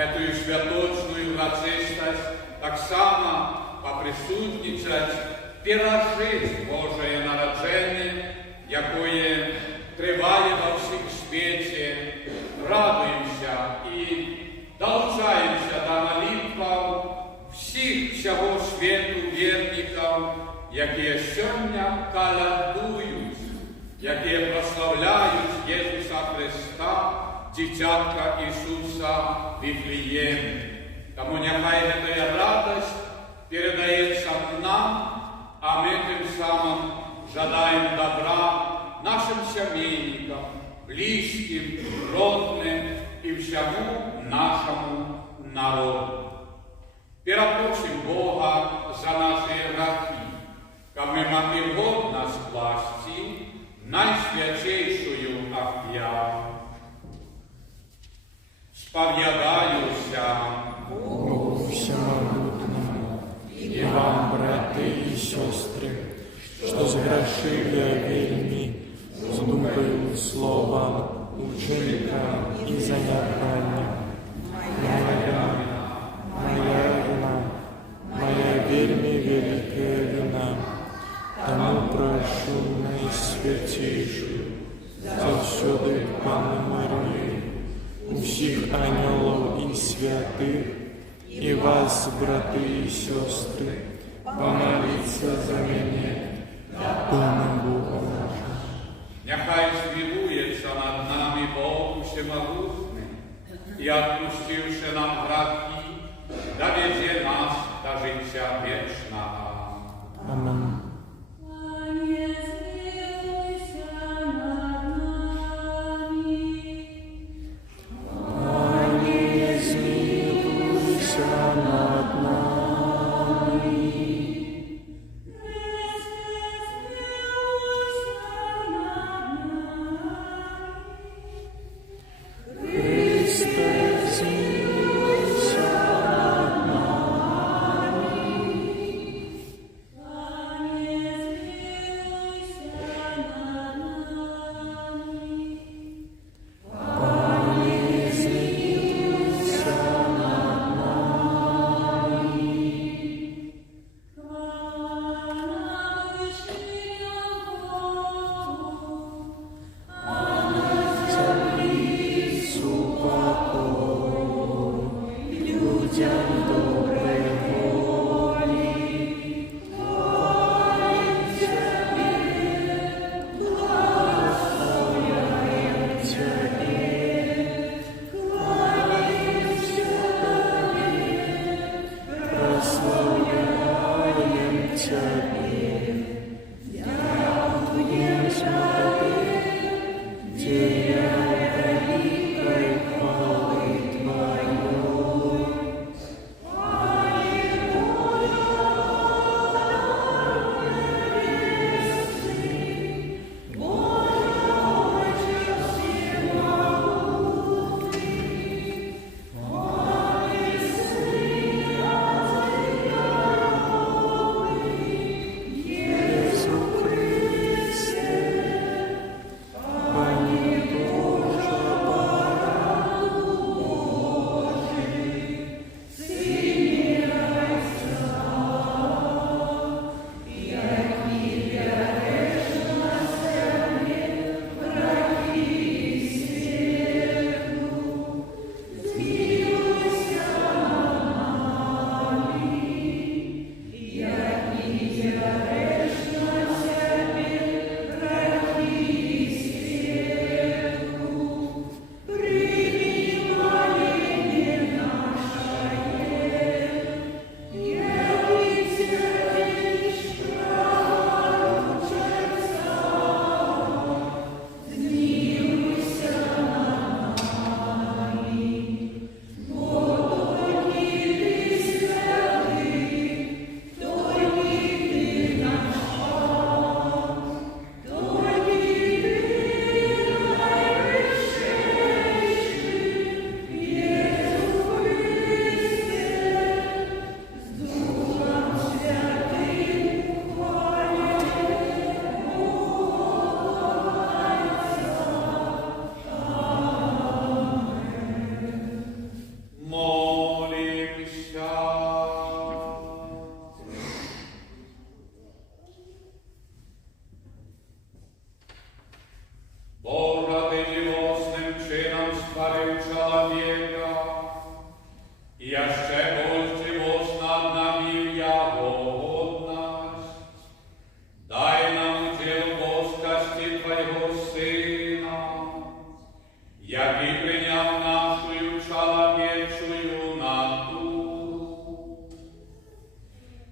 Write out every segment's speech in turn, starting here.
гэтую святочную урачыстасць таксама папрысутнічаць, перажыць Божае нараджэнне, якое трывае ва ўсім свеце. Радуемся і далучаемся да малітваў всіх всяго свету вернікаў, якія сёння калядуюць, якія праслаўляюць Езуса Христа, дзіцятка Ісуса Вифлееме. Таму няхай гэтая радасць перадаецца нам, а мы тым самым жадаем добра нашим сямейникам, близким, родным и всему нашему народу. Перепросим Бога за наши грехи, как мы могли годно скласти наисвятейшую офиару. Споведаюся Богу всемогутному и вам, браты и сестры, что сгрешили вельми с думкою, словом, учинком и занятием. Моя вельми великая вина, тому прошу наисвятейшую, завсёды Панну Марию, всех ангелов и святых, и вас, браты и сестры, помолиться за меня, Пану Богу нашему. Нехай змилуется над нами Бог всемогутный, и, отпустивши нам грехи, доведе нас до життя вечного. Аминь.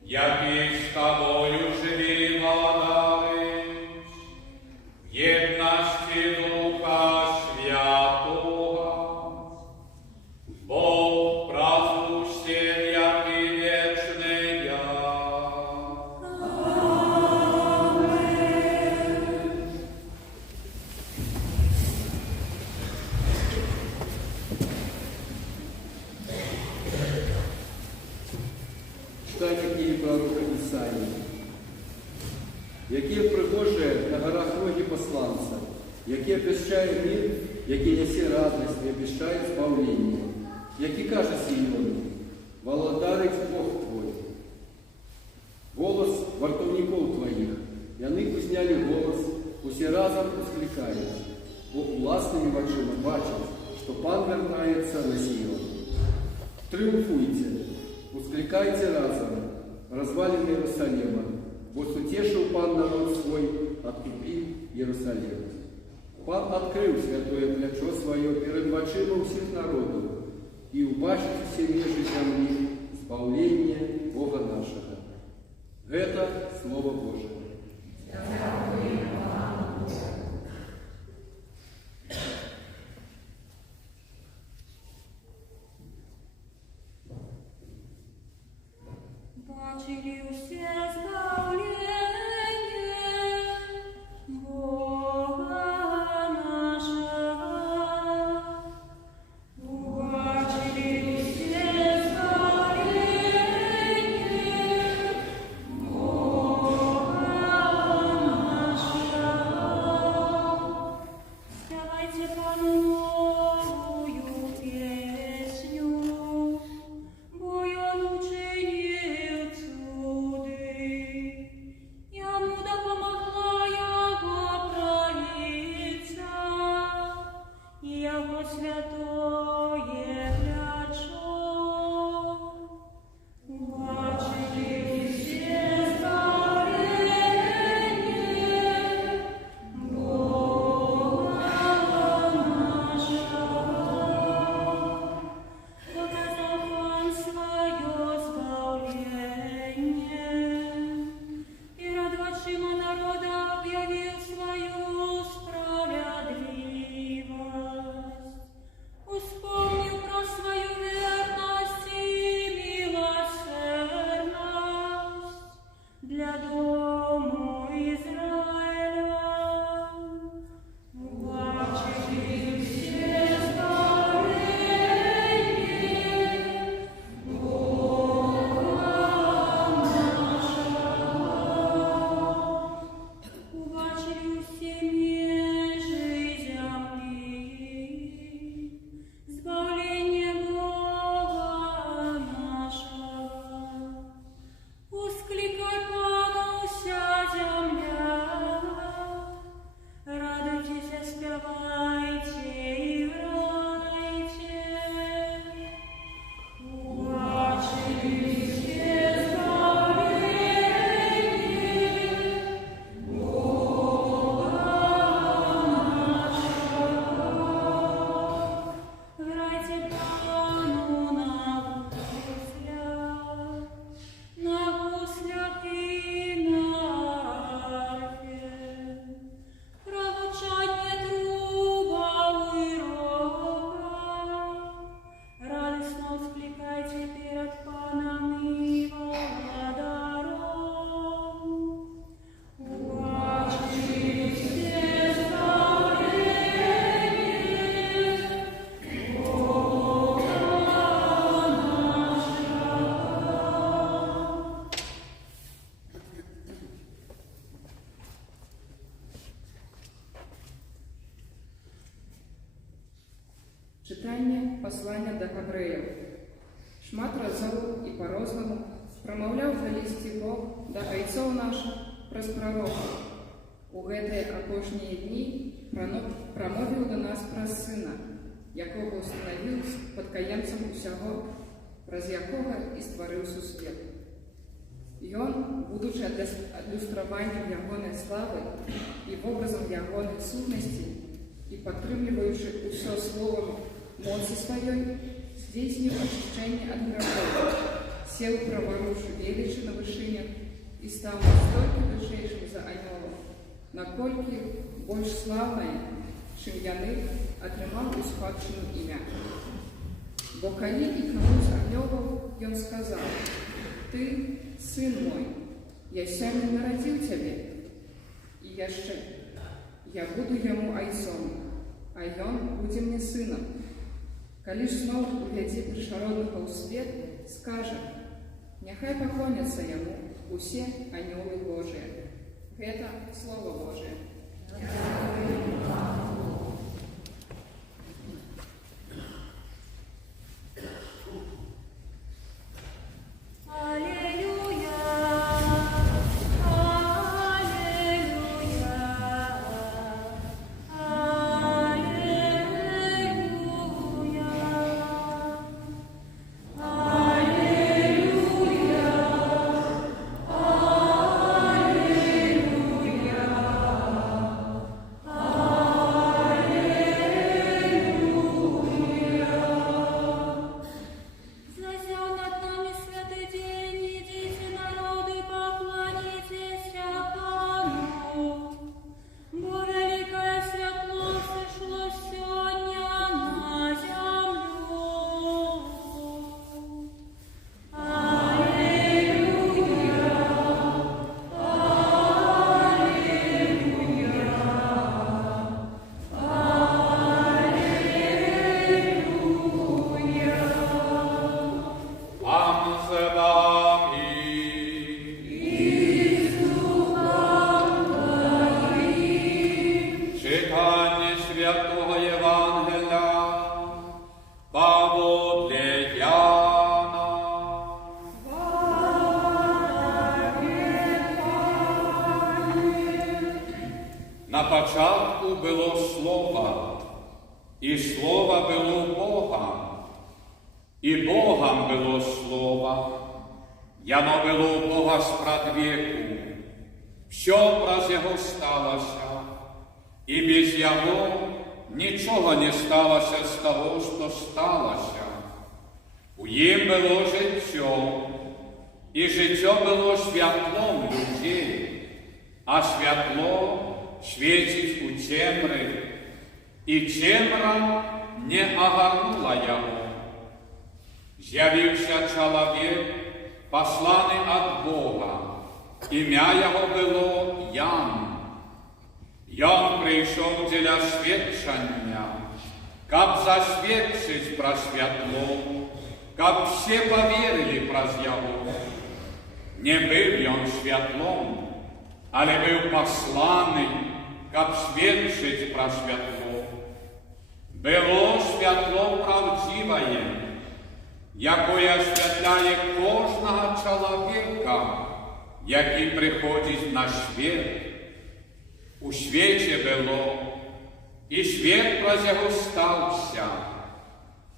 який з тобою живі владарич, в єдності Духа Святого, Бог празднущен, як і вечний я. Читання книги пророка Ісаї. Які пригожі на горах ноги посланца, які обещає мир, які несе радость и обещает избавление, які каже Сиону, володарить Бог твой. Голос вартовников твоих, яны кузняли голос, усе разом ускликают, бо властными очима бачат, что Пан вертается на Сион. Триумфуйте, ускликайте разом, развалины Иерусалима, бо сутешил Пан народ свой, откупил Иерусалим. Пан открыл святое плечо свое перед очима всех народов и убачит все межи земли избавление Бога нашего. Это Слово Божие. Бачили все избавление Бога нашего. Бачили все избавление Бога нашего. Спевайте Пану новую песню, бо Он учинил чуды. Ему допомогла Его правиця, і Його святое плечо. Бачили все избавление Бога нашего. Показал Пан свое избавление, и рад очима народа объявил свою справедливость. Успомнил про свою верность и милосердность для дому Израиля. Бачили все избавление Бога нашего. Убачили все межи земли избавление Бога нашего. Ускликай Пану вся земля, радуйтесь, спевайте и грайте. Убачили все избавление Бога нашего. Грайте Пану на гуслях и на арфе. Правочание трубов и рога. Радостно вскликайте перед Паном и владаром. Убачили все избавление Бога нашего. Читання послання до Гавреїв. Шмат разоў і по-рознаму прамаўляў калісьці Бог да айцоў нашых праз прарокаў. У гэтыя апошнія дні прамовіў да нас праз Сына, якога ўстанавіў спадкаемцам усяго, праз якога і стварыў сусвет. Ён, будучы адлюстраваннем ягонай славы і вобразам ягонай сутнасці і падтрымліваючы ўсё словам моцы сваёй, здзейсніў ачышчэнне ад грахоў, сел праворуч велічы на вышынях і стаў настолькі вышэйшым за анёлаў, наколькі больш славнае, чым яны, атрымаў у спадчыну імя. Бо калі і каму з анёлаў ён сказаў: «Ты, сын мой, я сёння нарадзіў цябе», і яшчэ: «Я буду яму айцом, а ён будзе мне сынам». Калі ж зноў увядзе першароднага ў свет, скажа: «Няхай паклоняцца яму усе анёлы Божыя». Гэта Слово Божие. На початку було Слово, і Слово було Богом, і Богом було Слово, і оно було у Бога спрадвеку. Все праз Його сталося, і без Його нічого не сталося з того, що сталося. У їм було життя, і життя було світлом людей, а світло світить у темрі, і темра не огорнула його. З'явився чоловік, посланий від Бога. Ім'я його було Ян. Ян прийшов для свідчення, щоб засвідчити про світло, щоб всі повірили праз його. Не був він світлом, але був посланий, щоб свідчити про світло. Було світло правдиве, яке освітляє кожного чоловіка, який приходить на світ. У світі було, і світ праз його стався,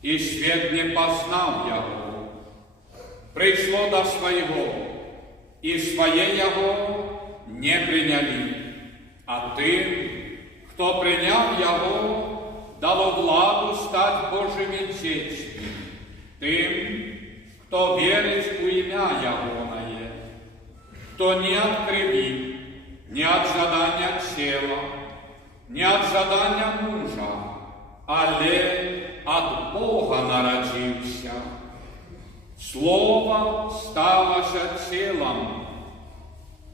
і світ не познав його. Прийшло до свого, і своє його не прийняли, а тим, хто прийняв його, дало владу стати Божими дітьми, тим, хто вірить у ім'я Ягоне, хто не від крові, не від жадання тіла, не від жадання мужа, але від Бога народився. Слово сталося тілом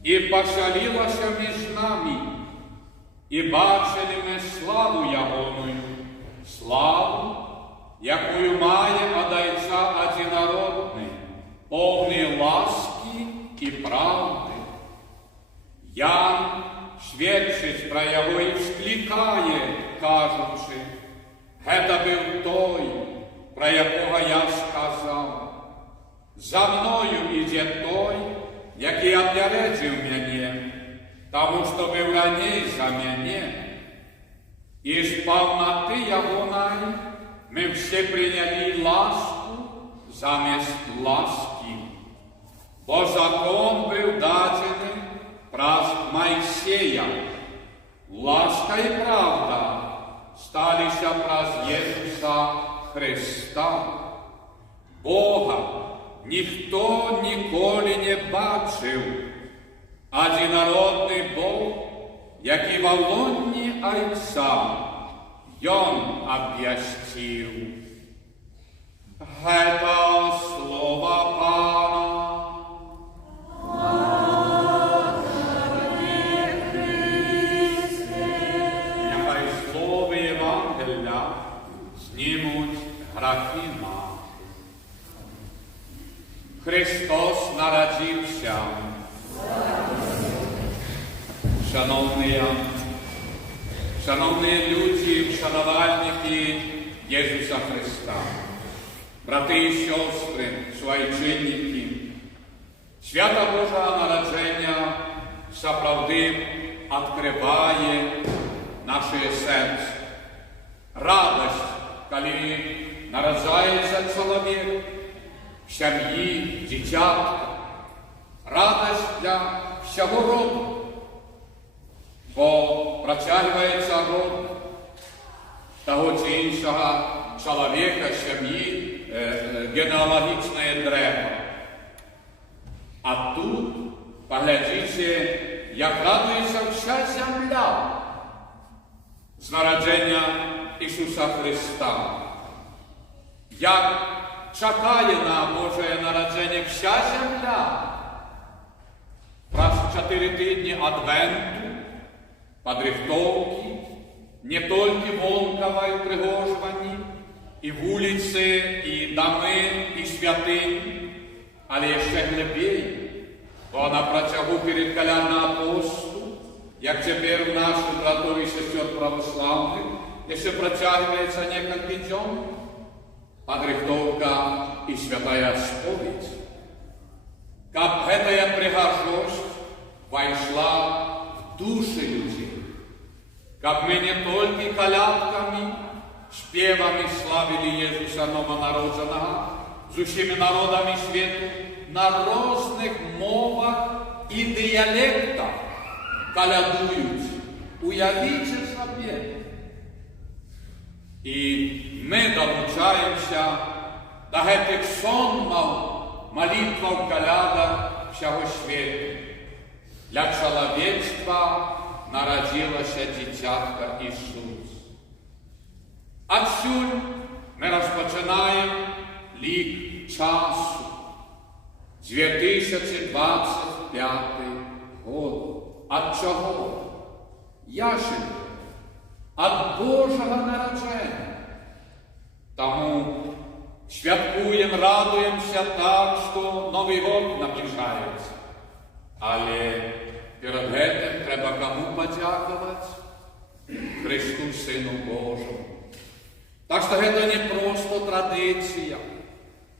і поселилося між нами, і бачили ми славу Ягоною, славу, якою має від Отця одинородний, повний ласки і правди. Ян свідчить про його і вскликає, кажучи: «Це був той, про якого я сказав. За мною іде той, який опередив мене, тому що був раніше за мене. І з повноти Ягоної ми всі прийняли ласку замість ласки. Бо закон був дадений праз Мойсея. Ласка і правда сталися праз Ісуса Христа. Бога ніхто ніколи не бачив. Одинародний Бог, який в лоні Отця, Ён обвястил. Это слово Пана. Нехай слово Євангелія знімуть грахи наші. Христос народився. Шановні люди, шанувальники Єсуса Христа, брати і сестри, суайчинники, свято Божого народження справді відкриває наше серце. Радость, коли народжається чоловік в сім'ї, дитятка, радость для всього роду. Бо протягується род того чи іншого чоловіка, сім'ї, генеалогічне древо. А тут, поглядіть, як радується вся земля з народження Ісуса Христа. Як чекає на Боже народження вся земля. Раз 4 тижні Адвенту, подрихтовки, не тільки Волкової пригожувані, і вулиці, і доми, і святині, але ще глибіє, бо на протягу перед колядного посту, як тепер у наших братів і сестер православних, ще протягується кілька днів, подрихтовка і святая сповідь. Как эта пригожость вошла в души людей, как мы не только колядками, спевами славили Иисуса Новонародженного, с усіми народами світу, на разных мовах и диалектах колядують. Уявіть собі. І ми долучаємося до этих сонмов, молитва в колядах всього світу. Для чоловічства народилося дитятко Ісус. Отсюль ми розпочинаємо лік часу. 2025 год. От чого? Яшель. От Божого народження. Тому святкуємо, радуємося так, що Новий год наближається. Але перед этим треба кому подякувати? Христу, Сину Божому. Так що це не просто традиція,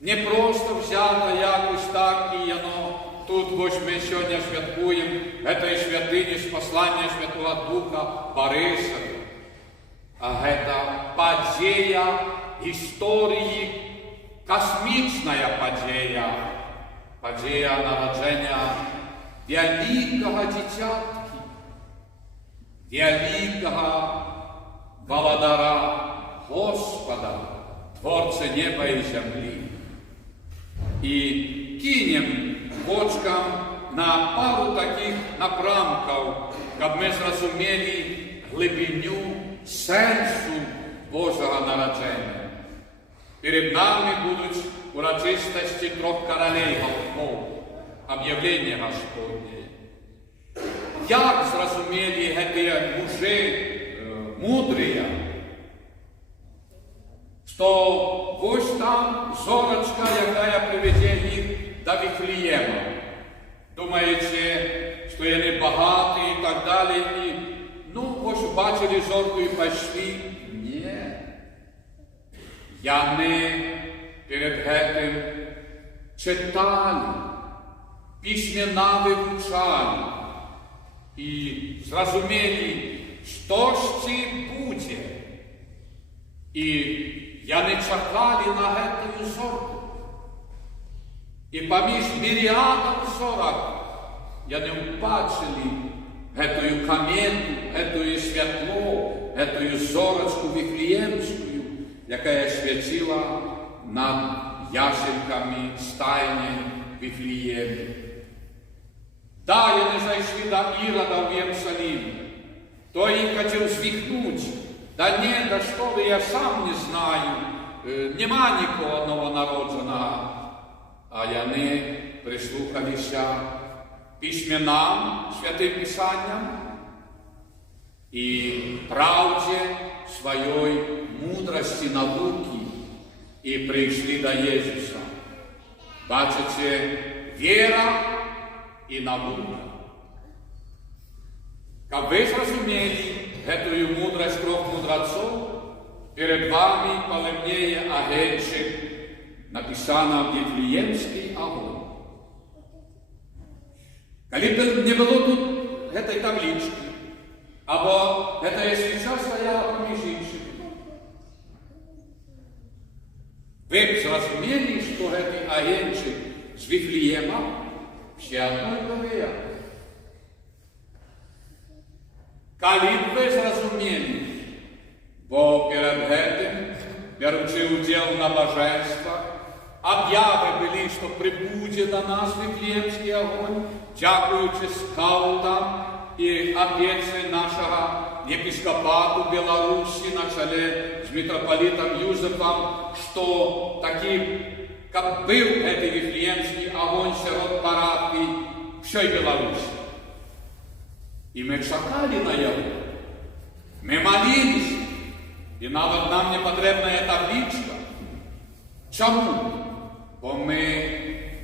не просто взято якось так, і воно тут ось ми сьогодні святкуємо этой святині з послання Святого Духа Борисові. А це подія історії, космічна подія, подія народження великого дитятки, великого володара Господа, Творця неба і землі. І кинем бочкам на пару таких напрамків, щоб ми зрозуміли глибину сенсу Божого народження. Перед нами будуть урочистості 3 королей Голубов, об'явлення Господнє. Як зрозуміли ці мужі мудрі, що ось там зорочка, яка приведе їх до Вифлеєма. Думаєте, що вони багаті і так далі. І, ось бачили зорку і пішли. Ні. Вони перед этим читали, письмена вивчали і зрозуміли, що ж це буде. І вони чекали на эту зорку. І поміж мільярдом зорок вони бачили эту комету, это світло, эту зорочку Вифлеємську, яка світила над ясельками стайні Вифлеємі. Да, вони зайшли до Ірода в Єрусалим. Той їх хотів звіхнути. Да ні, да що ви, я сам не знаю. Нема нікого новонародженого. А вони прислухалися письменам, святим Писанням і правді своєї мудрості, науки і прийшли до Єсуса. Бачите, віра і наука. Как вы зразумели эту мудрость трех мудрецов, перед вами полемнее агенчик, написано в Вифлеемский огонь. Коли б не було тут этой таблички, або эта свеча стояла поміж іншими, ви б зрозуміли, що этот агенчик з Вифлеема ще одної говорять. Коли б ви зрозуміли, бо перед гэтым, беручи удел в набожествах, об'яви були, що прибуде до нас Вифлеемский огонь, дякуючи скаутам і опеці нашого епископату Беларуси на чоле з митрополитом Юзефом, що таки, как был этот Вифлеемский огонь серед парафий всей Беларуси. І ми чекали на його, ми молились, і навіть нам не потрібна табличка. Чому? Бо ми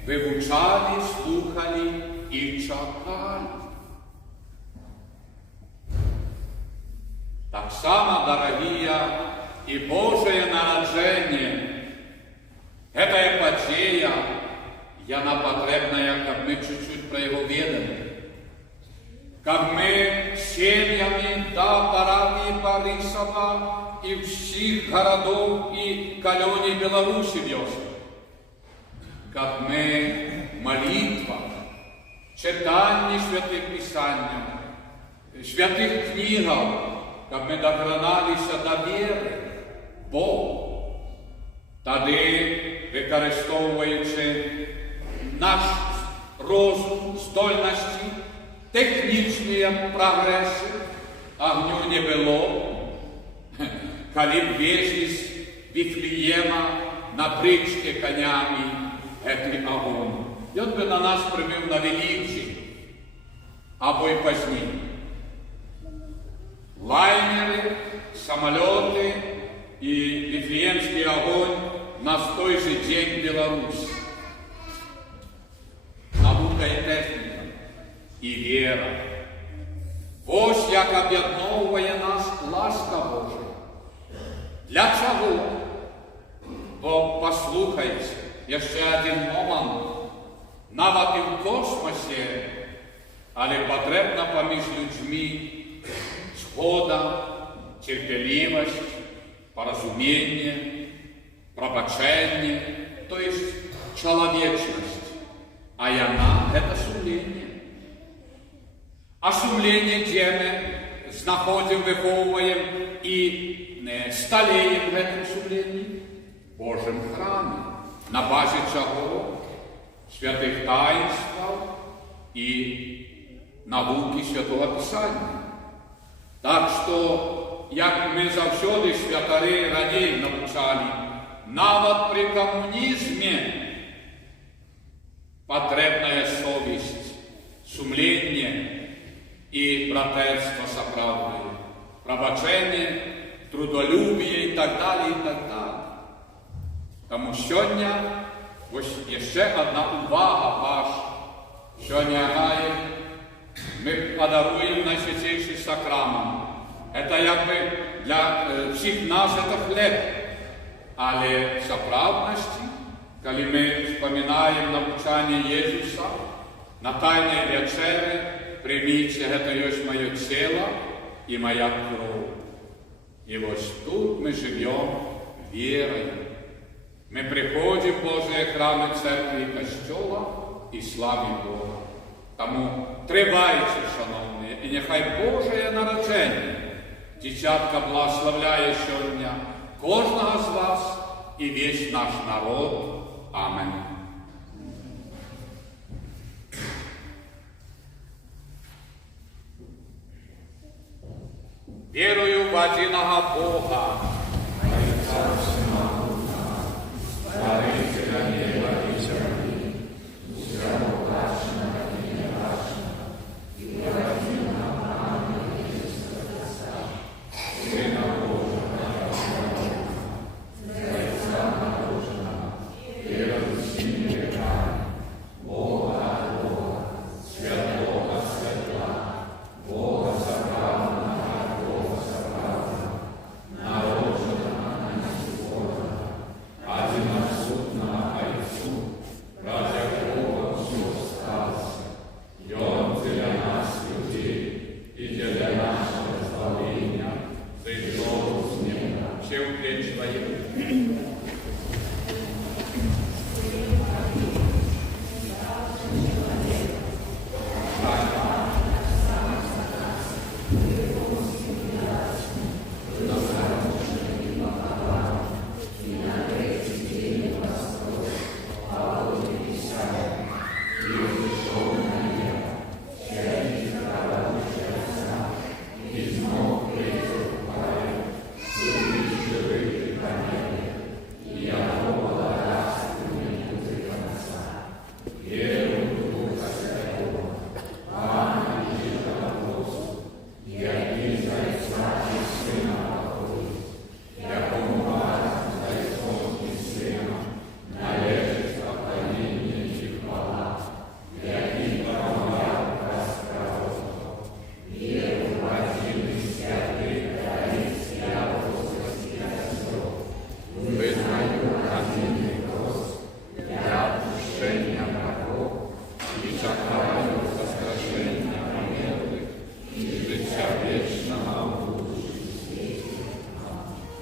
вивчали, слухали і чекали. Так само, дорогие, и Божие народжение, эта эпопея, она потребная, как мы чуть-чуть про его ведали. Как мы семьями до парафии Борисова и всех городов и колоний Беларуси везем. Как мы молитва, читание святых Писаний, святых книгов, как мы докранались до веры Богу. Тоді, використовуючи наш розум, здольності, технічні прогреси, огню не було, коли б везли з Вифлеєма на бричці конями цей огонь. І от би на нас прибив на Великдень, або й пізніше. Лайнеры, самолеты и Вифлеемский огонь на той же день в Беларуси. Наука и техника, и вера. Ось як об'єдновує нас ласка Божия. Для чого? Бо, послухайте, ще один момент. Навіть і в космосі, але потрібно поміж людьми згода, терпеливость, поразумение, пробачение, то есть человечность. А она – это сумление. А сумление, где мы находим, выховываем и сталеем в этом сумлении? В Божьем храме, на базе чего? Святых таинств и науки Святого Писания. Так що, як ми завжди святари раніше навчали, навіть при комунізмі потрібна совість, сумління і братерство соправдне, пробачення, трудолюбие і так далі, і так далі. Тому сьогодні ось ще одна увага ваша. Сьогодні ми подаруємо найсвятейший сакрамент. Это якби для всіх нас це хліб. Але в справдності, коли ми вспоминаємо навчання Ісуса на Тайній вечері, прийміть, це є моє тіло і моя кров. І ось тут ми живемо вірою. Ми приходимо в Божі храми церкви і костьола і славимо Бога. Тому тривайте, шановні, і нехай Божє народження, дитятка благословляє щодня кожного з вас і весь наш народ. в одиного Бога.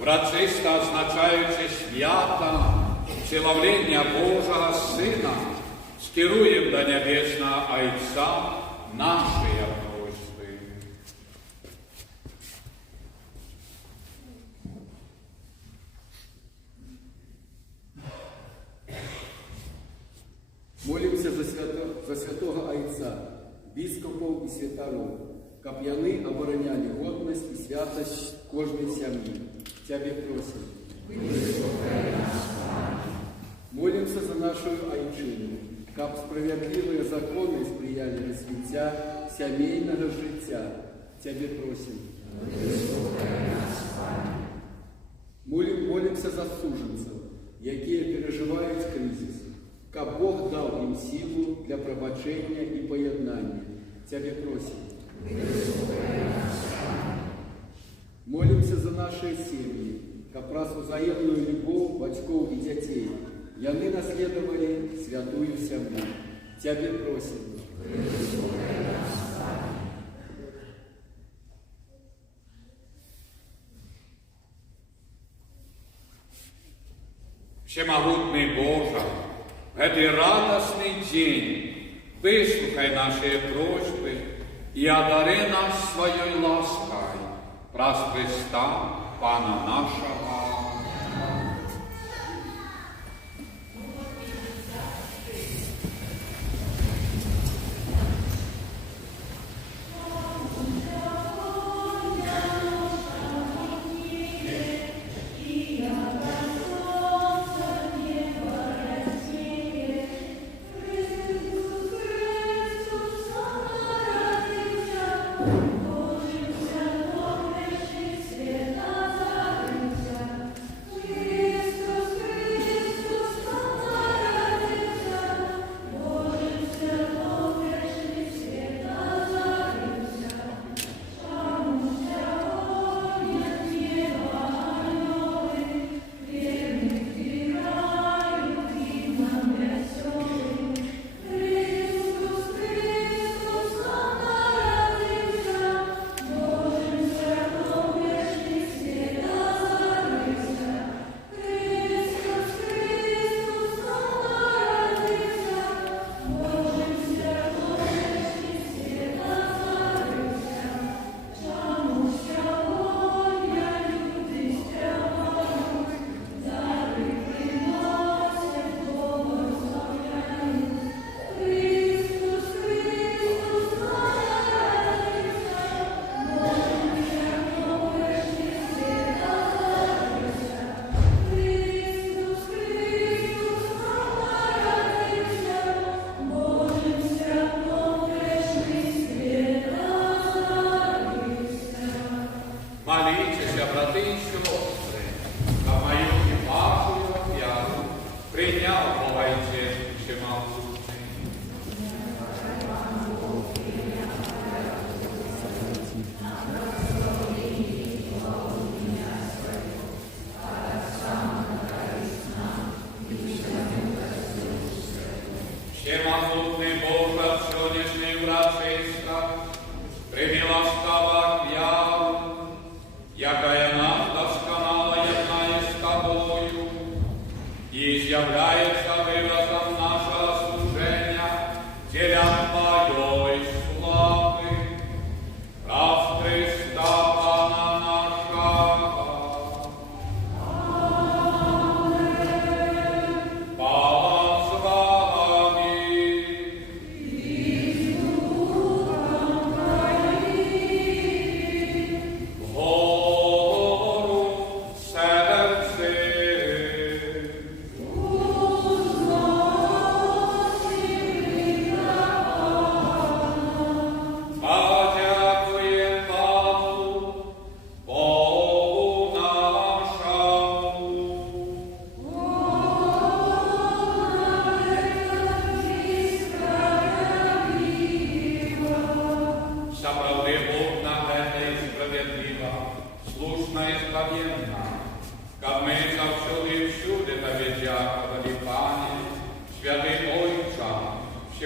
Врочисто означаючи свята вселовлення Божого Сина, скеруем до Небесного Отца наши просьбы. Молимся за святого Отца, біскупов і святаров, каб яны обороняли годность и святость кожной семьи. Тебе просим. Молимся за нашу Айчину, каб справедливые законы сприяли развития семейного життя. Тебе просим. Молимся за суженцев, які переживають кризис, каб Бог дав им силу для пробачения и поєднання. Тебе просим. Молимся за наши семьи, каб раз взаимную любовь батьков и детей, яны наследовали святую семью. Тебе просим. Всемогутний Боже, в этот радостный день выслухай наши просьбы и одари нас своей лаской, праз Христа, Пана нашего.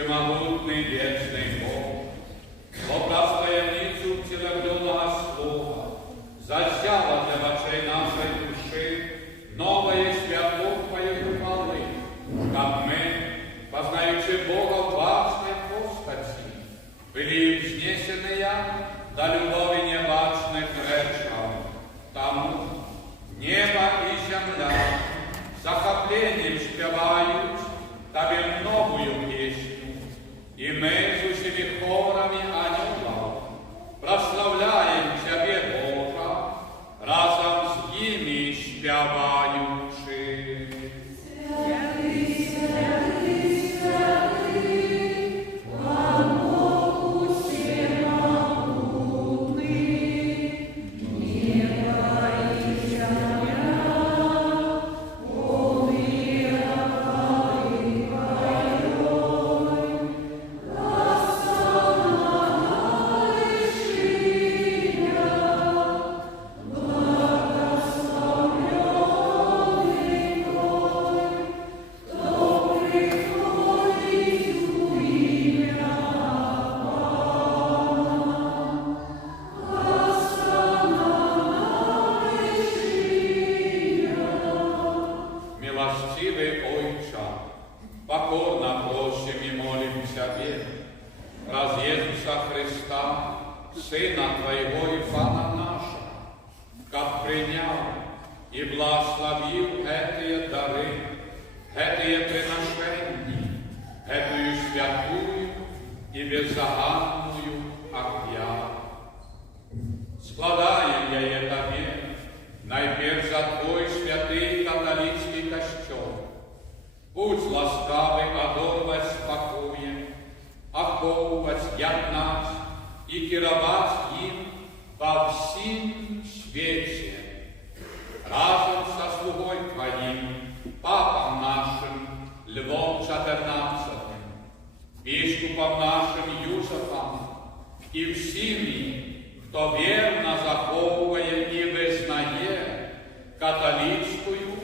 всемогутний вічний Бог, образ таємницю втілебленого Слова, зачало для очей нашей души новое свято Твоей хвалы, как мы, познаючи Бога в важной постати, были взнесены до любови небачных речав, тому небо и земля захоплением спевают Тебе новую песню, и мы с усими хорами ангелов прославляем Тебе, Бога, разом с ними спеваючи. Милостивый Отче, покорно просим и молим Тебе, раз Иисуса Христа, Сына Твоего и Пана нашего, как принял и благословил эти дары, эти приношения, эту святую и беззаганную объяву. Складаем я Тебе, найперш за Твой святий католицький костел. Будь ласкавий одорвать спокоем, оховывать, яднать и керовать им по всем свете. Разом со слугой Твоим, Папом нашим Львом XIV, Бишкупом нашим Юсофом и всеми, кто верно заховывает и вызнает католическую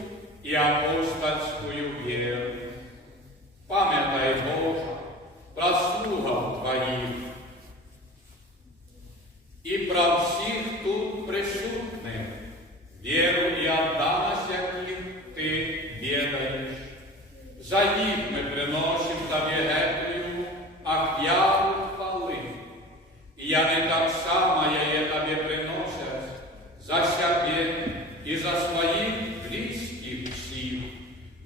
и апостольскую веру. Памятай, Боже, про слугов Твоих и про всех тут присутных, веру и отданость, яких Ты ведаешь. За них мы приносим Тебе эту объяву хвалы. И я не так само я Тебе приносят за себе и за своих близких сил,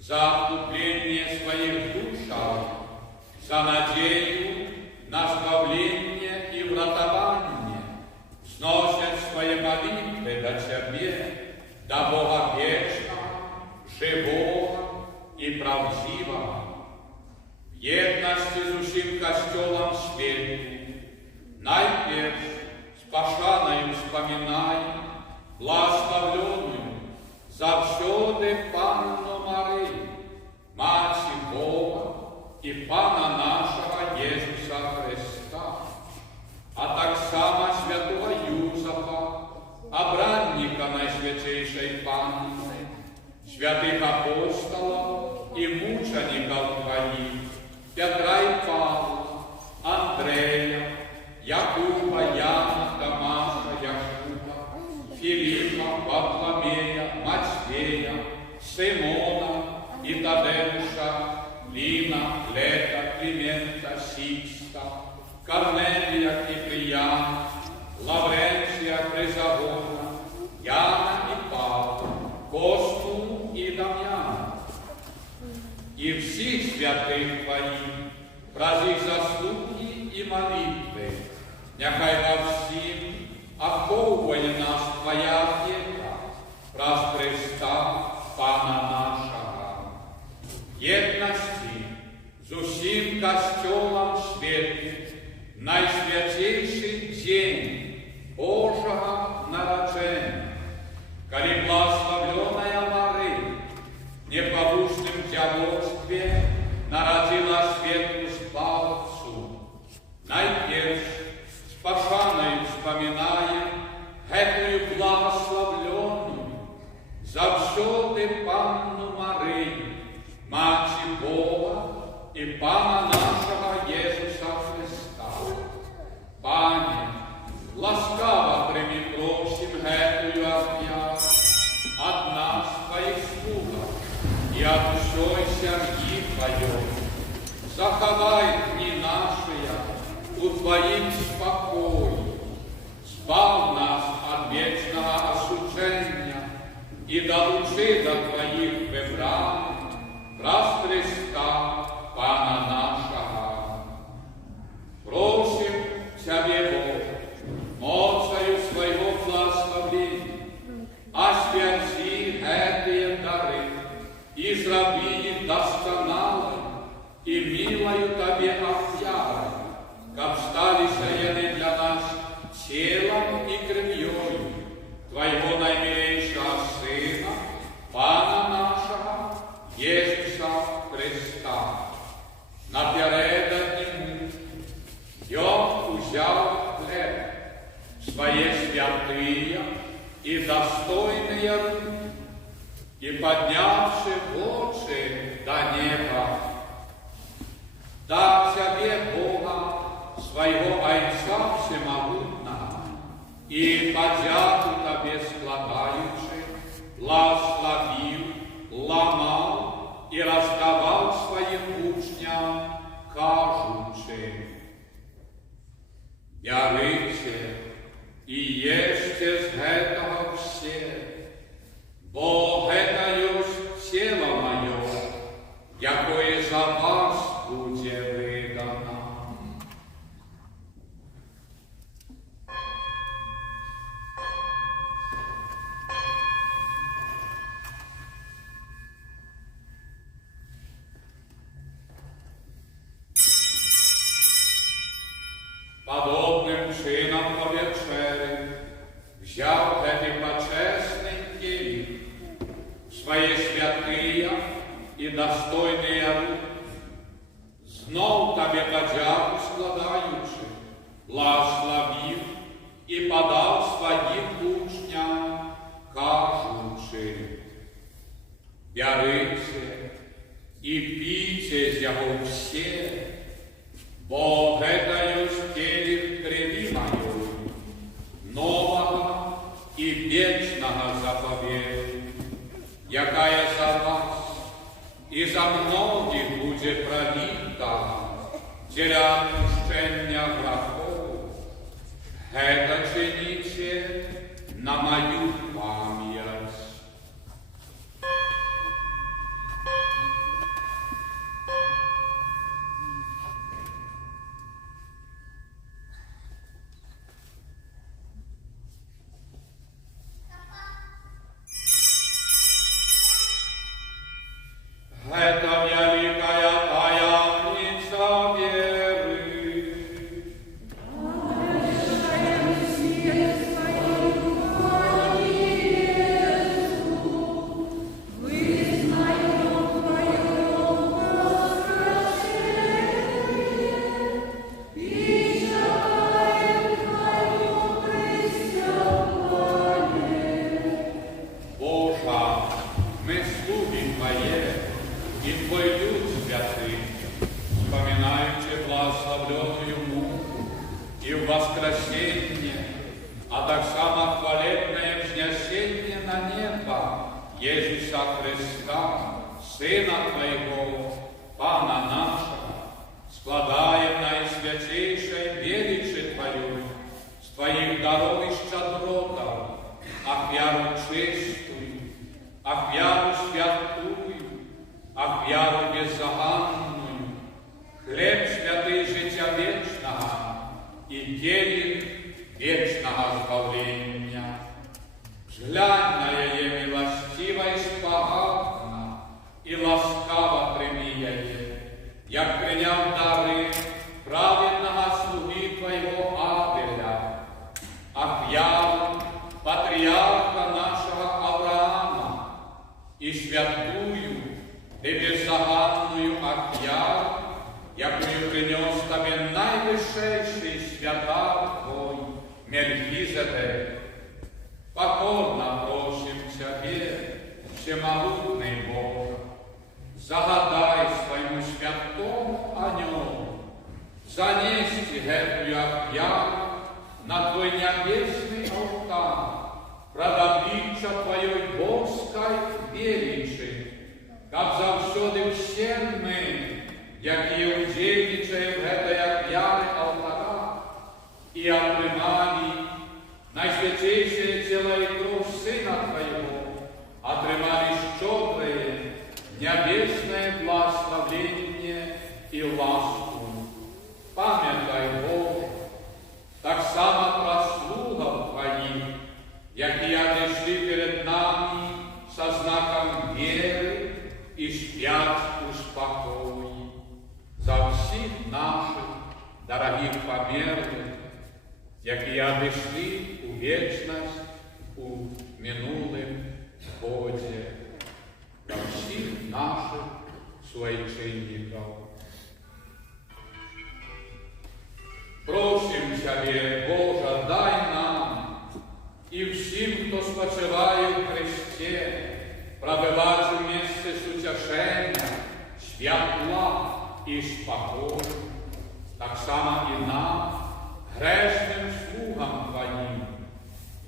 за откупление своих душах, за надею на избавление и вратование, сносят свои молитвы до Тебе, до Бога вечного, живого и правдивого. В едности с усим костелом свету, найперш с пошаною вспоминаем благословленную завсёды Панну Марию, Маті Бога и Пана нашего Иисуса Христа, а так само святого Юзефа, обранника Найсвятейшей Панны, святых апостолов и мучеников Твоих, Петра и Павла, Андрея, Якуба, Яна, Томаса, Якуба, Филиппа, Варфоломея, Матфея, Симона и Тадеуша, Лина, Лета, Климента, Сикста, Корнелия, Киприяна, Лавренция, Хризавона, Яна и Павла, Косту и Дамьяна, и всех святых Твоих, про их заслуги и молитвы, нехай во всім оховує нас Твоя опека, праз Христа, Пана нашого. Єдності з усім костюлом світу, найсвятейший день Божого народження, коли благословленная Мария в непорушном дьявольстве народила светлую спалцу. Найперш с пошаною вспоминаем эту благословленную завсёды Панну Марию, Маті Бога и Пана нашего заховай дні наші у Твоїм спокої, збав нас від вічного осудження і долучи до Твоїх вибраних раз Христа, Пана нашого. Просим Тебе, Бог, моцею Своего благословения, освяти эти дары и зроби их досконалыми и милою Тебе офьярой, как стали саяны для нас телом и кровью Твоего наимилейшего Сына, Пана нашего, Иисуса Христа. Наперед Ему Ён узял хлеб, свои святые и достойные руки, и, поднявши очи до неба, дав Тебе, Бога, Своего Отца Всемогутного, и подяку Тебе складаючи, благословил, ломал и раздавал своим учням, кажучи: «Ярите и ешьте з этого все, бо это есть тело мое, якое за вас будет выдано». Подобным чином по вечері взяв эти почесний келих, свои святые и достойные руки, знов Тебе подяку складаючи, благословив и подав своим учням, кажучи: «Берите и пийте з його все, бо это есть келих крови моей, нового и вечного заповеду, якая за вас и за многих будет пролита для отпущения грехов. Это чините на мою память». Это великая таямница веры. Боже, мы слуги Твои и Твой люд святый, вспоминаючи благословленную муку и в воскресенье, а так само хвалебное вознесение на небо Иисуса Христа, Сына Твоего, Пана нашего, складаем наисвятейшей величи Твою, с Твоих даров и щедротов, ахвяру чистую, ахвяру святую, ахвяру беззаганную, хлеб святый життя вечного и келих вечного збавлення. Глянь на її милостиво і спогадно, і ласкаво прийми її, як прийняв дари праведного слуги Твоего Авеля, ахвяру патріарха нашого Авраама, и святую и беззаганную ахвяру, якую принес Тебе наивысшейший святар Твой Мельхизедек. Покорно просим Тебе, всемогутный Бог, загадай своему святому анёлу занести эту ахвяру на Твой небесный алтарь, продобича Твоей божской величи, как завсёды всем мы, які ласку. Пам'ятай, Боже, так само про слугам Твоїх, які одійшли перед нами со знаком віри і спять у спокої. За всіх наших дорогих померлих, які одійшли у вічність у минулим годі, за всіх наших суайчинників. Просим Тебе, Боже, дай нам і всім, хто спочиває в Христі, пробивати в місці сутішення, святла і спокою, так само і нам, грешним слугам Твоїм,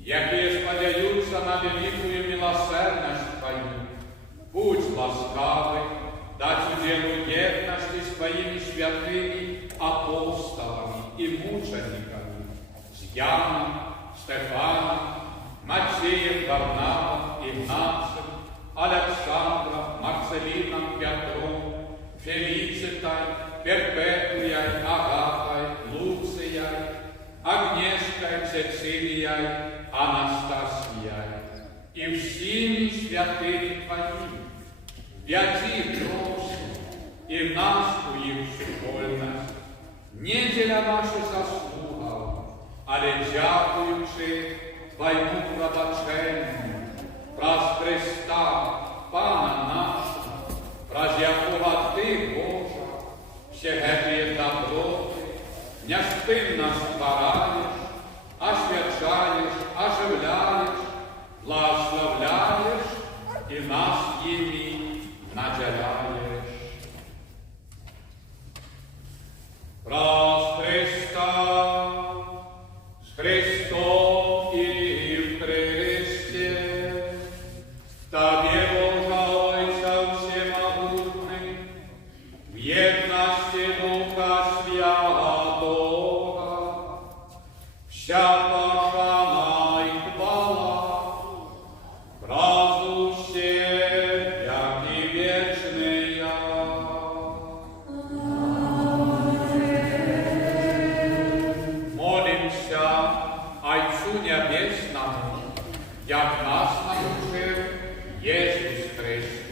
які сподіваються на великую милосердність Твою. Будь ласкавий дать уділу єдності з Твоїми святими апостолами і мучениками, з Яном, Стефаном, Матвієм, Варнавом, Ігнацем, Олександром, Марцеліном, Петром, Феліцитой, Перпетуєю, Агатой, Луцією, Агнєшкою, Цецилією, Анастасією і всіми святими Твоїми. Вяти просим і нас у їх вольність, не для наших заслуг, але дякуючи Твоєму пробаченню, про Христа, Пана нашого, про якого Ти, Боже, все геті доброти, неспинно створаєш, освячаєш, оживляєш, благословляєш і нас ими наделяєш. Про Христа, з Христом і в Христі, Тобі, Бога Отця Всемогутний, в єдності Духа Святого, вся пошана і хвала, празднуще, як і вічния. Молимся Отцу Небесному, як нас научив Єсус Христос.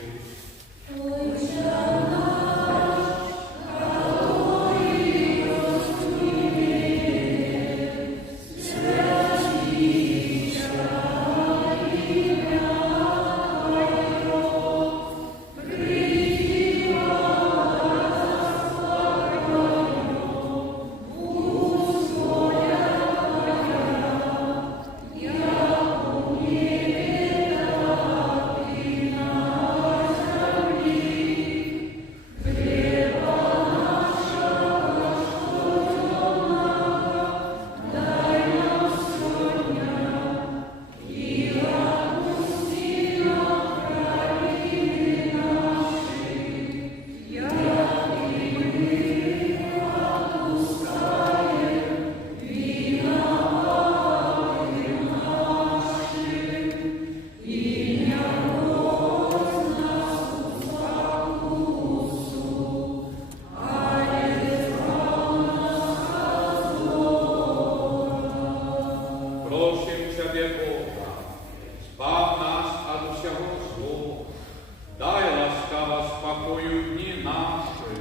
Просим Тебе, Бога, збав нас від усього злого, дай ласкаво спокою дні наші,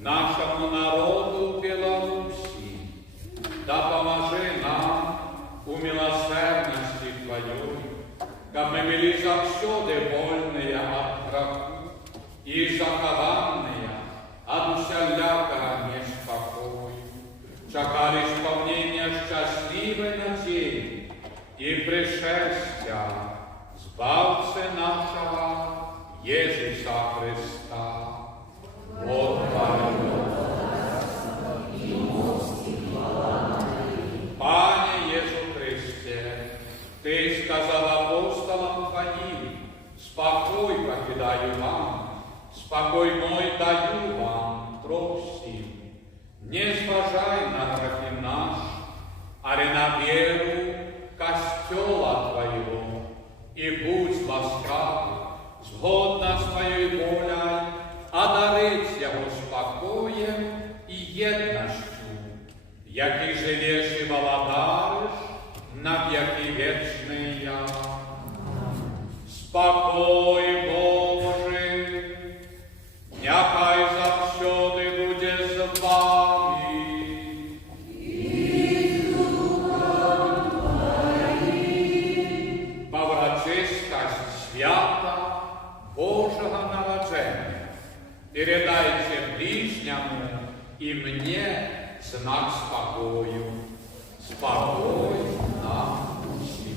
нашому народу Білорусі, допоможи нам у милосердності Твоєї, как мы были завсёды вольные от греху и захованные от усялякого неспокою, чекали исполнения счастливой надежды и пришествия Збавцы нашего Иисуса Христа. Вот Пане Иису Христе, Ты сказал апостолам Твоим: спокой покидаю вам, спокой мой даю вам, просим. Не зважай на грехи наши, але на веру костела Твоего, и будь ласкав, згодно с Твоей волей, одарить его спокоем jednością, jakiej żywiesz i władasz, na wieki wieczny ja. Spokój Boży, niechaj zawsiody będzie z wami. Powraczystość świata Bożego Narodzenia передайте bliźniemu i mnie znak spokoju. Spokój nam świt.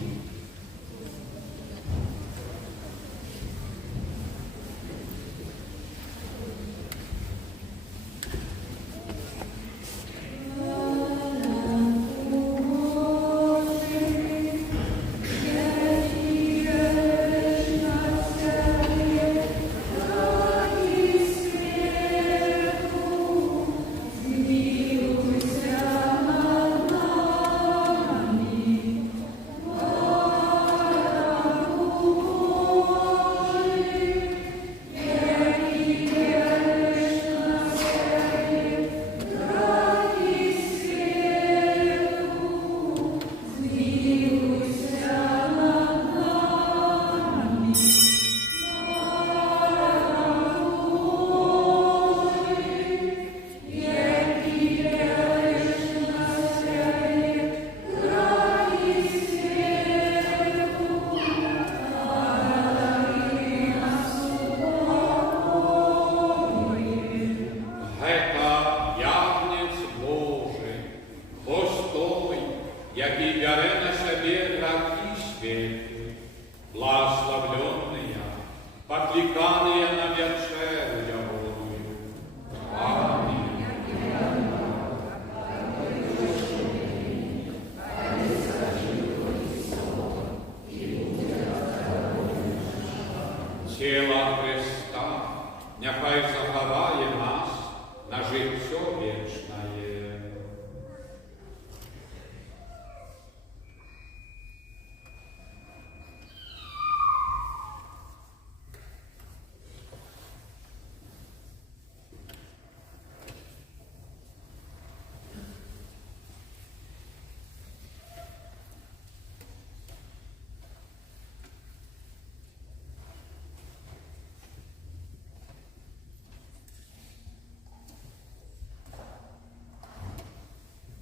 який бере на себе грехи світи, благословленные, покликанные на вечерю Яговую. Аминь. Тіло Христа нехай заховає нас на життя вічне.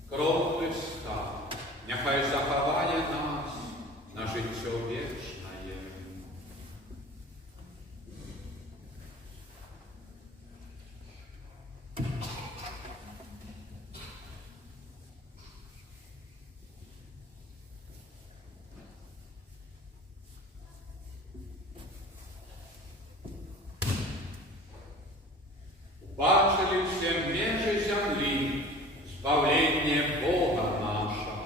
Кров Христа нехай заховає нас на життя вічне. Бачили все межи земли избавление Бога нашего.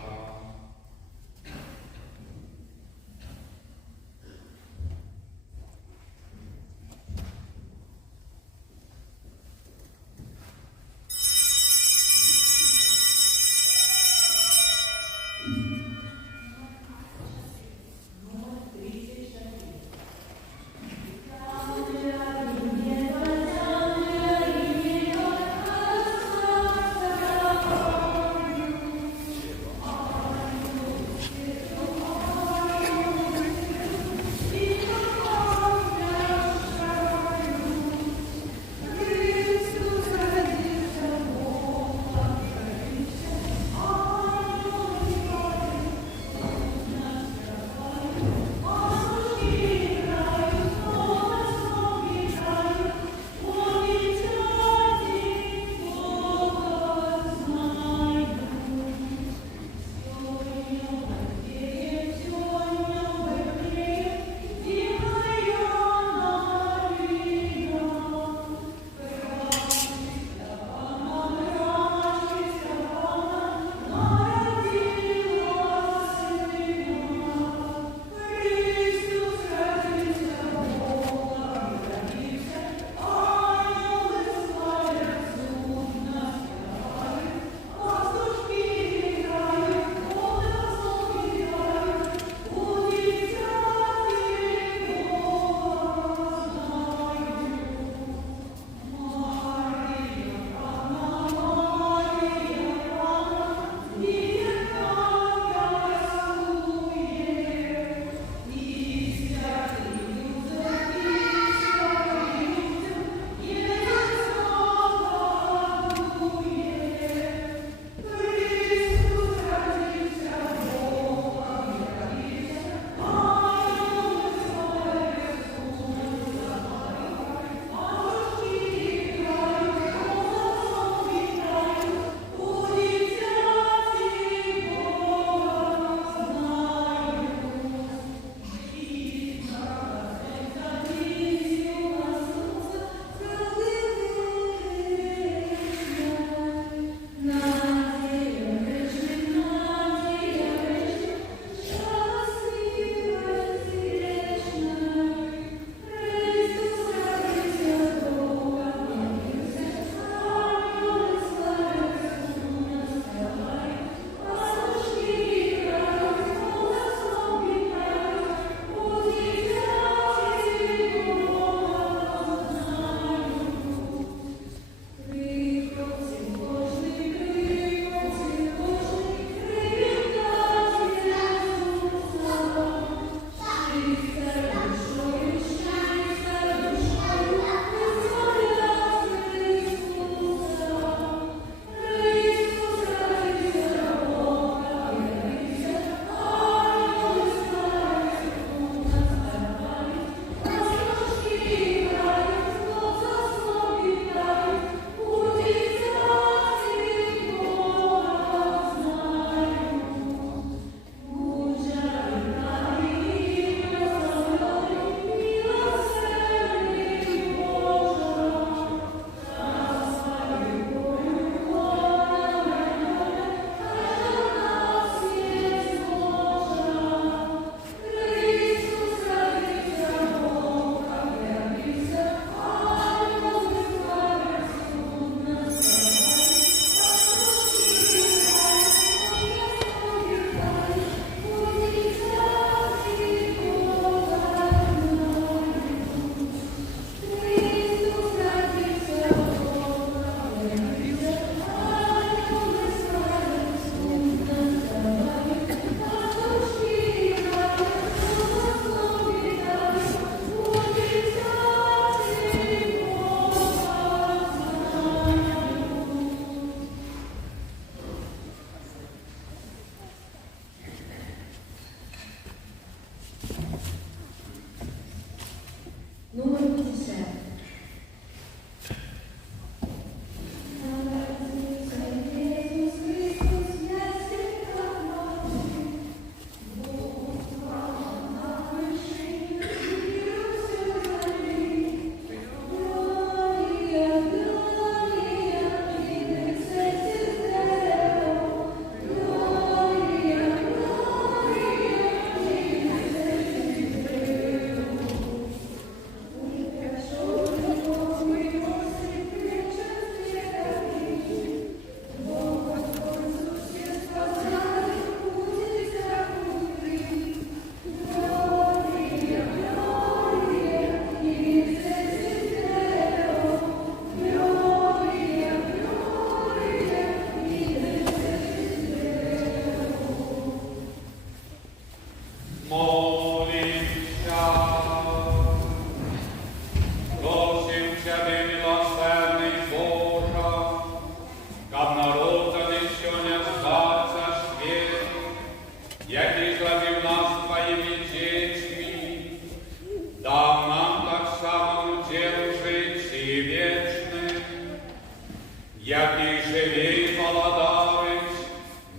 який живий молодавець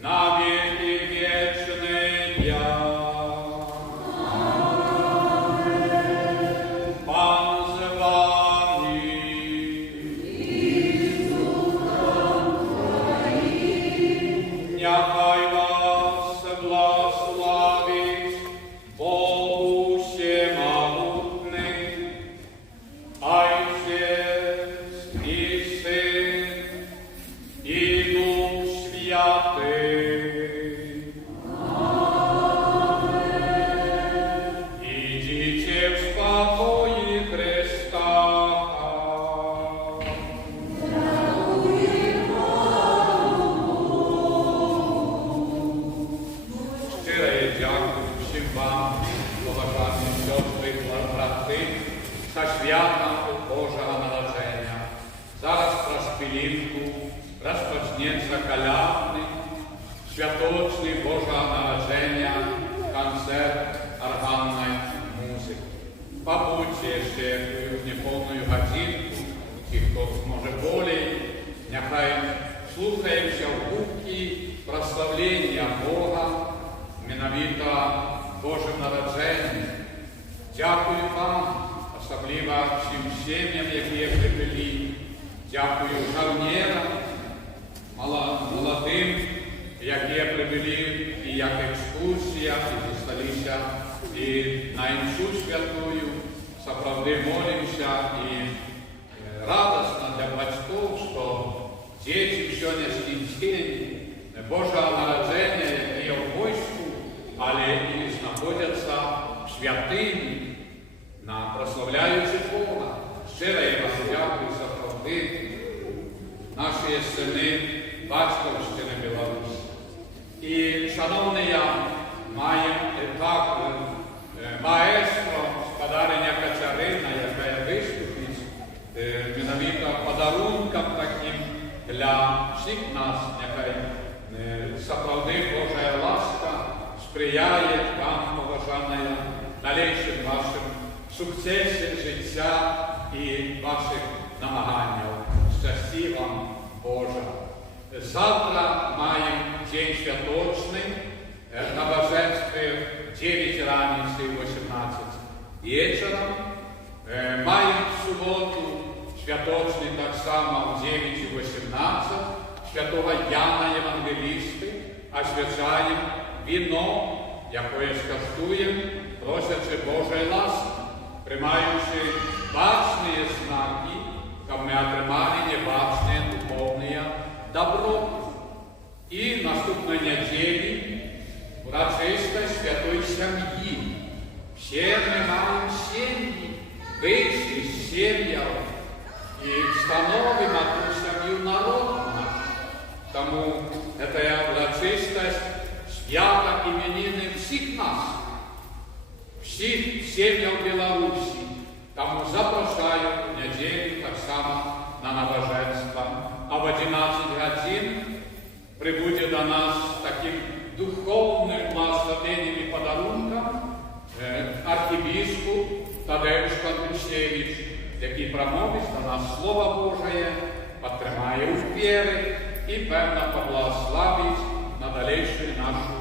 на віки вічний я. Пан з вами. Нехай вас благословить Бог всемогутний, Отець і Син, і Дух Святий. Ідіть в спокої Христа. Щире дякую всім вам, поважані сестри, брати, за свята Божого народження. Зараз про спілівку розпочнеться колядний, святочний Божого народження, концерт органної музики. Побудьте ще в неповну годинку, ті, хто зможе более, нехай слухаємося в губки прославлення Бога, менавіта Божим народженням. Дякую вам, особливо всім сім'ям, які прибули. Дякую жовнірам, молодим, які прибули і як екскурсія, і зосталися і на іншу святую. Справді молимося і радостно для батьків, що діти в сьогоднішній день Божого народження, які є в войску, але і знаходяться в святині, прославляючи Бога. Щиро я вам дякую за правди, наші сини Батьківщини Білорусі. І, шановні, я маю так маестро з подарення Катерина, яка виступить менавіто подарунком таким для всіх нас, нехай справді Божа ласка сприяє вам, поважання, дальшим вашим сукцесі життя і ваших намагань. Щасті вам, Боже. Завтра маємо день святочний, на божестві 9 раниці, 18 вечором. Маємо в суботу святочний так само в 9 і 18 святого Яна Євангелісти, освячаємо віно, яке скуштуємо, просячи Божої ласки, приймаючи бачні знаки, щоб ми отримали небачні духовні доброти. І наступної неділі урочистость святої сім'ї. Всі ми маємо сім'ї, вийшли з сім'ями і встановимо ту сім'ю народу наш. Тому ця урочистость свята іменини всіх нас, всіх сім'яв Білорусі. Тому запрошую в неділю так само на набоженство. А в 11 годин прибуде до нас таким духовним благословенням і подарунком архібіскуп Тадеуш Панкушевич, який промовить до нас Слово Божє, підтримає у вірі і, певно, поблагословить на дальшу нашу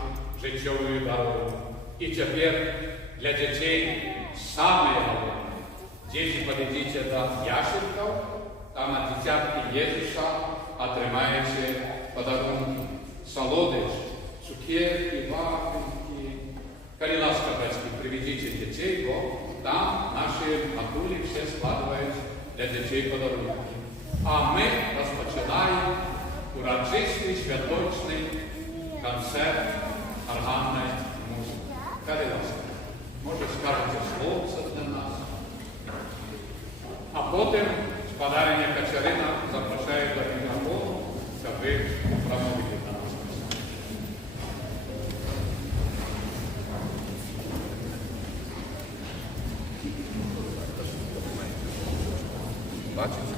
життєву дорогу. І тепер для дітей саме головне. Діти, підійдіть до ящиків, там от дитятки Єзуса отримаєте подарунки. Солодощі, цукерки, вафельки. Коли ласка, батьки, приведите детей, бо там наши матулі все складывают для детей подарунки. А ми розпочинаємо урочистий святочний концерт органної музики. Коли ласка, може скажете словце для нас. А потім з подарення Катерина запрошує до мікрофону, щоб ви промовили на нас. Бачите?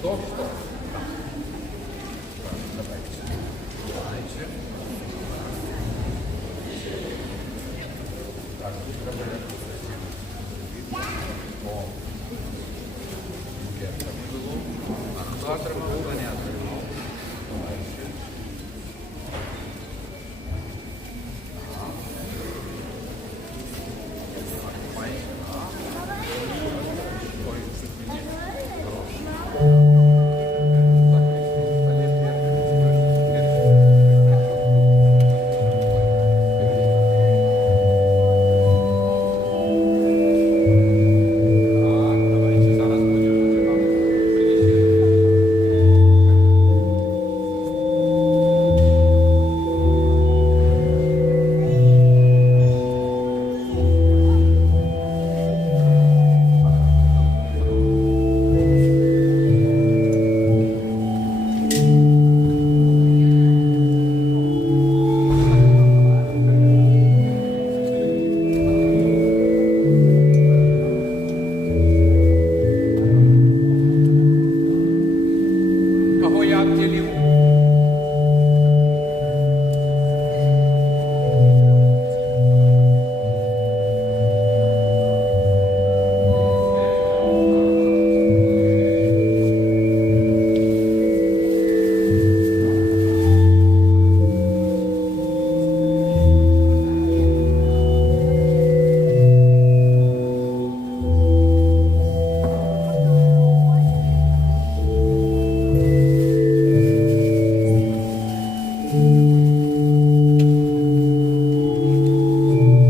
Стоп, стоп. Так, тут треба якось. Хто отримав планету?